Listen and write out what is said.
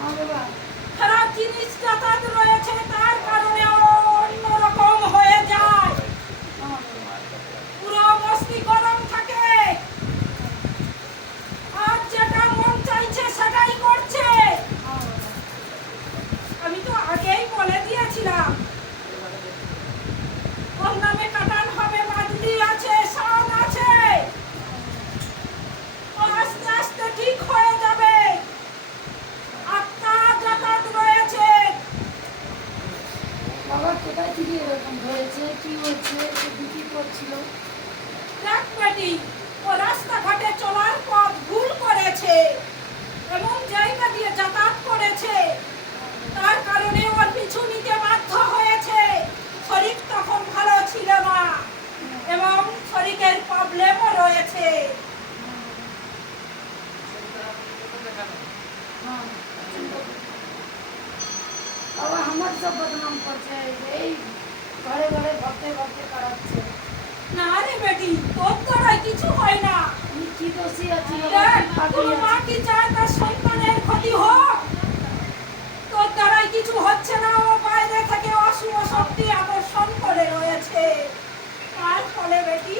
খারাপ জিনিস যাতায়াত রয়েছে, তার কারণে অন্যরকম হয়ে যায়। পুরো মস্তি গরম থাকে, আর যেটা মন চাইছে সেটাই করছে। আমি তো আগেই বলে দিয়েছিলাম ওর নামে কাটান হবে, মাদুলি আছে, শান আছে, ও আস্তে আস্তে ঠিক হয়ে যাবে। আত্মা যাতায়াত রয়েছে। বাবা কোথায় থেকে এরকম হয়েছে, কি হচ্ছে, কি করছিল? দেখ বেটি, ও রাস্তাঘাটে চলার পথ ভুল করেছে, এমন জায়গা দিয়ে যাতায়াত করেছে, তার কারণে ওর পিছু নিতে বাধ্য হয়েছে। শরীর তখন ভালো ছিল না এবং শরীরের প্রবলেমও রয়েছে। বাবা আমার সব বদনাম করছে, এই ঘরে ঘরে ভক্তে ভক্তে করাচ্ছে। না রে বেটি, তোর দ্বারাই কিছু হয় না। আমি কি দোষী আছি? দেখ, কোনো মা কি চায় তার সন্তানের ক্ষতি হোক? তোর দ্বারাই কিছু হচ্ছে না, ও বাইরে থেকে অশুভ শক্তি আকর্ষণ করে রয়েছে। তার ফলে বেটি